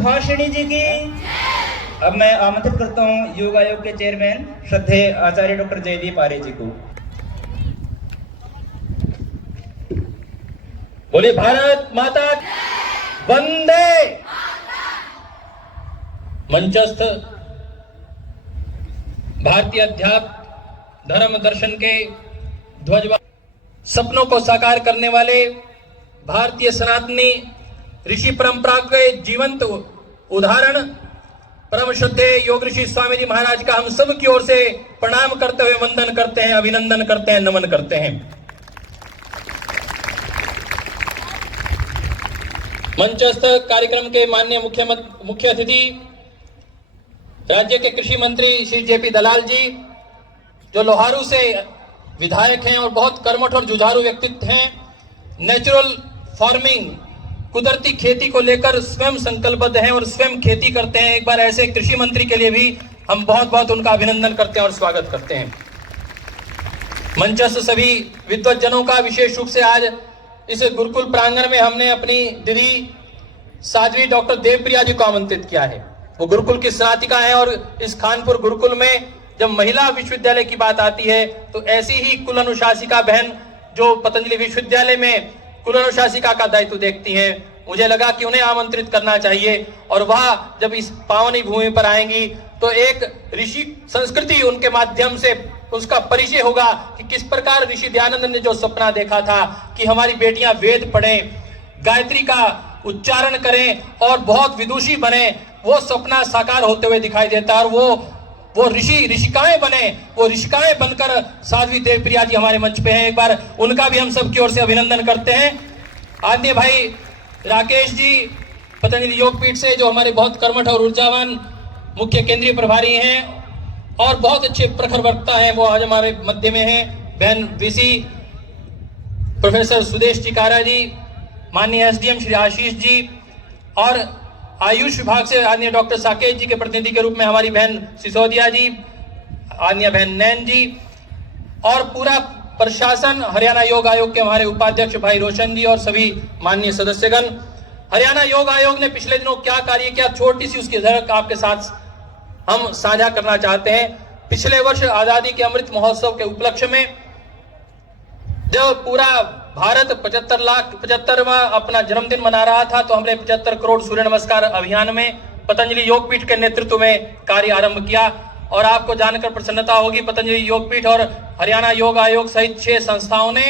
सुभाषिणी जी की। अब मैं आमंत्रित करता हूं योग आयोग के चेयरमैन श्रद्धेय आचार्य डॉक्टर जयदीप आर्य जी को। बोले भारत माता वंदे। मंचस्थ भारतीय अध्यात्म धर्म दर्शन के ध्वज सपनों को साकार करने वाले भारतीय सनातनी ऋषि परंपरा के जीवंत उदाहरण परम श्रद्धेय योग ऋषि स्वामी जी महाराज का हम सब की ओर से प्रणाम करते हुए वंदन करते हैं, अभिनंदन करते हैं, नमन करते हैं। मंचस्थ कार्यक्रम के माननीय मुख्य अतिथि राज्य के कृषि मंत्री श्री जेपी दलाल जी, जो लोहारू से विधायक हैं और बहुत कर्मठ और जुझारू व्यक्तित्व हैं। नेचुरल फार्मिंग, कुदरती खेती को लेकर स्वयं संकल्पबद्ध हैं और स्वयं खेती करते हैं। एक बार ऐसे कृषि मंत्री के लिए भी हम बहुत बहुत उनका अभिनंदन करते हैं और स्वागत करते हैं। मंचस्थ सभी विद्वज्जनों का विशेष रूप से आज इस गुरुकुल प्रांगण में हमने अपनी दीदी साध्वी डॉक्टर देवप्रिया जी को आमंत्रित किया है। वो गुरुकुल की स्नातिका है और इस खानपुर गुरुकुल में जब महिला विश्वविद्यालय की बात आती है तो ऐसी ही कुल अनुशासिका बहन जो पतंजलि विश्वविद्यालय में कुल अनुशासिका का दायित्व देखती हैं, मुझे लगा कि उन्हें आमंत्रित करना चाहिए। और वह जब इस पावनी भूमि पर आएंगी तो एक ऋषि संस्कृति उनके माध्यम से उसका परिचय होगा कि किस प्रकार ऋषि दयानंद ने जो सपना देखा था कि हमारी बेटियां वेद पढ़ें, गायत्री का उच्चारण करें और बहुत विदुषी बने, वो सपना साकार होते हुए दिखाई देता है। और वो ऋषिकाएं बने, वो ऋषिकाएं बनकर साध्वी देवप्रिया जी हमारे मंच पे हैं। एक बार उनका भी हम सब की ओर से अभिनंदन करते हैं। आदरणीय भाई राकेश जी पतंजलि योगपीठ से, जो हमारे बहुत कर्मठ और ऊर्जावान मुख्य केंद्रीय प्रभारी हैं और बहुत अच्छे प्रखर वक्ता हैं, वो आज हमारे मध्य में हैं। बहन वीसी प्रोफेसर सुदेश चिकारा जी, माननीय एसडीएम श्री आशीष जी और आयुष विभाग से आदरणीय डॉक्टर साकेत जी के प्रतिनिधि के रूप में हमारी बहन सिसोदिया जी, आदरणीय बहन नैन जी और पूरा प्रशासन, हरियाणा योग आयोग के हमारे उपाध्यक्ष भाई रोशन जी और सभी माननीय सदस्यगण। हरियाणा योग आयोग ने पिछले दिनों क्या कार्य किया, छोटी सी उसकी झलक आपके साथ हम साझा करना चाहते हैं। पिछले वर्ष आजादी के अमृत महोत्सव के उपलक्ष्य में जब पूरा भारत 75वां अपना जन्मदिन मना रहा था तो हमने 75 करोड़ सूर्य नमस्कार अभियान में पतंजलि योगपीठ के नेतृत्व में कार्य आरंभ किया। और आपको जानकर प्रसन्नता होगी, पतंजलि योगपीठ और हरियाणा योग आयोग सहित 6 संस्थाओं ने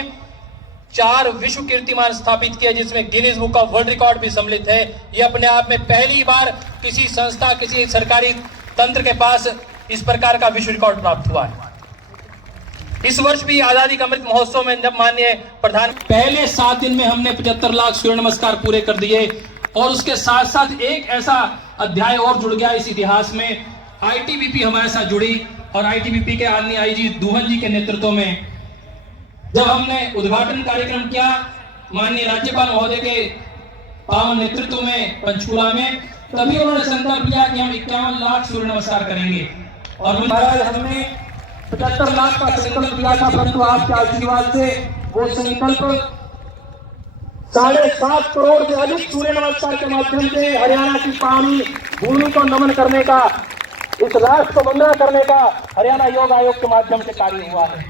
4 विश्व कीर्तिमान स्थापित किए, जिसमें Guinness book of world record भी सम्मिलित है। ये अपने आप में पहली बार किसी संस्था, किसी सरकारी तंत्र के पास इस प्रकार का विश्व रिकॉर्ड प्राप्त हुआ है। इस वर्ष भी आजादी का अमृत महोत्सव में जब माननीय प्रधान पहले 7 दिन में हमने 75 लाख सूर्य नमस्कार पूरे कर दिए। और उसके साथ साथ एक ऐसा अध्याय और जुड़ गया इस इतिहास में, आईटीबीपी हमारे साथ जुड़ी और आईटीबीपी के आदरणीय आईजी दुहन जी के नेतृत्व में जब हमने उद्घाटन कार्यक्रम किया माननीय राज्यपाल महोदय के पावन नेतृत्व में पंचकुला में, तभी उन्होंने संकल्प लिया कि हम 51 लाख सूर्य नमस्कार करेंगे। और महाराज हमने 75 लाख का संकल्प लिया था, परंतु आपके आशीर्वाद से वो संकल्प 7.5 करोड़ से अधिक सूर्य नमस्कार के माध्यम से हरियाणा की पावनी भूमि को नमन करने का, इस राष्ट्र को वंदना करने का हरियाणा योग आयोग के माध्यम से कार्य हुआ है।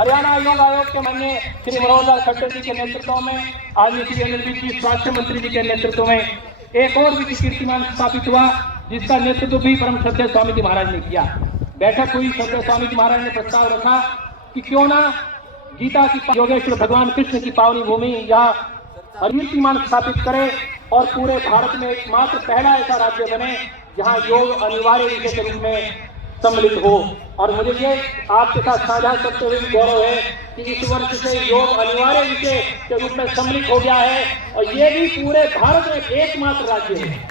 हरियाणा योग आयोग के माननीय श्री मनोहर लाल खट्टर जी के नेतृत्व में, आदरणीय श्री अनिल विज स्वास्थ्य मंत्री जी के नेतृत्व में एक और विश्व कीर्तिमान स्थापित हुआ, जिसका नेतृत्व भी परम श्रद्धेय स्वामी जी महाराज ने किया। बैठक हुई, श्रद्धेय स्वामी जी महाराज ने प्रस्ताव रखा कि क्यों ना गीता की योगेश्वर भगवान कृष्ण की पावनी भूमि यहाँ कीर्तिमान स्थापित करे और पूरे भारत में एकमात्र पहला ऐसा राज्य बने जहाँ योग अनिवार्य विषय के रूप में सम्मिलित हो। और मुझे ये आपके साथ साझा करते हुए गौरव है कि इस वर्ष से योग अनिवार्य विषय के रूप में सम्मिलित हो गया है और ये भी पूरे भारत में एकमात्र राज्य है।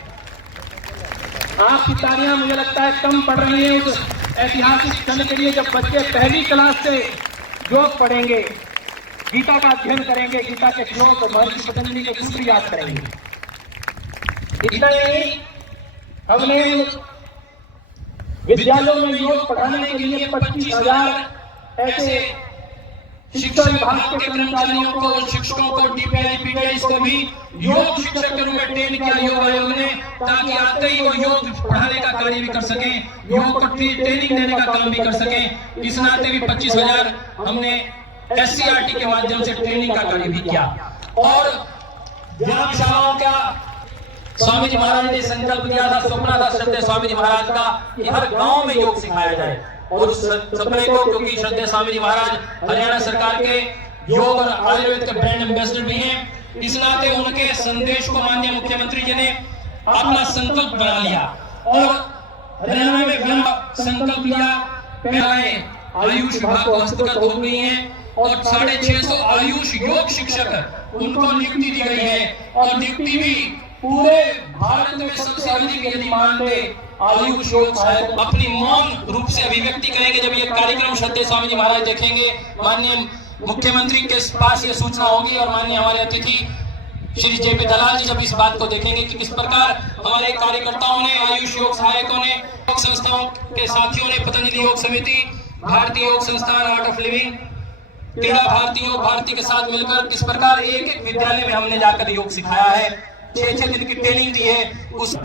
आपकी तालियां मुझे लगता है कम पड़ रही है उस ऐतिहासिक क्षण के लिए जब बच्चे पहली क्लास से योग पढ़ेंगे, गीता का अध्ययन करेंगे, गीता के श्लोक महर्षि पतंजलि के सूत्र याद करेंगे। इतना नहीं, हमने विद्यालयों में योग पढ़ाने के लिए 25,000 ऐसे शिक्षा विभाग के कर्मचारियों को, शिक्षकों को, डीपीआई को भी योग शिक्षक के रूप में ट्रेन किया योग आयोग ने। ताकि आते ही वो योग पढ़ाने का कार्य भी कर सके, योग को ट्रेनिंग देने का काम भी कर सके। इस नाते भी 25,000 हमने SCRT के माध्यम से ट्रेनिंग का कार्य भी किया। और व्यायामशालाओं का स्वामी जी महाराज ने संकल्प दिया था, सपना था श्रद्धेय स्वामी जी महाराज का कि हर गांव में योग सिखाया जाए। और उस सपने को, क्योंकि श्रद्धेय स्वामी जी महाराज हरियाणा सरकार के योग और आयुर्वेद के ब्रांड एम्बेसडर भी हैं, इस नाते उनके संदेश को माननीय मुख्यमंत्री जी ने अपना संकल्प बना लिया और हरियाणा में व्यायाम संकल्प लिया। पहले आयुष विभाग को हस्तगत हो गई हैं और 650 आयुष योग शिक्षक उनको नियुक्ति दी गई है। और नियुक्ति भी पूरे भारत में सबसे अधिक, यदि मानते आयुष योग सहायक अपनी मौन रूप से अभिव्यक्ति करेंगे जब ये कार्यक्रम श्रद्धेय स्वामी जी महाराज देखेंगे। माननीय मुख्यमंत्री के पास ये सूचना होगी और माननीय हमारे अतिथि श्री JP दलाल जी जब इस बात को देखेंगे कि किस प्रकार हमारे कार्यकर्ताओं ने, आयुष योग सहायकों ने, योग संस्थाओं के साथियों ने, पतंजलि योग समिति, भारतीय योग संस्थान आर्ट ऑफ लिविंग, क्रीड़ा भारती योग भारती के साथ मिलकर किस प्रकार एक एक विद्यालय में हमने जाकर योग सिखाया है, 6-6 दिन की ट्रेनिंग दी है। उस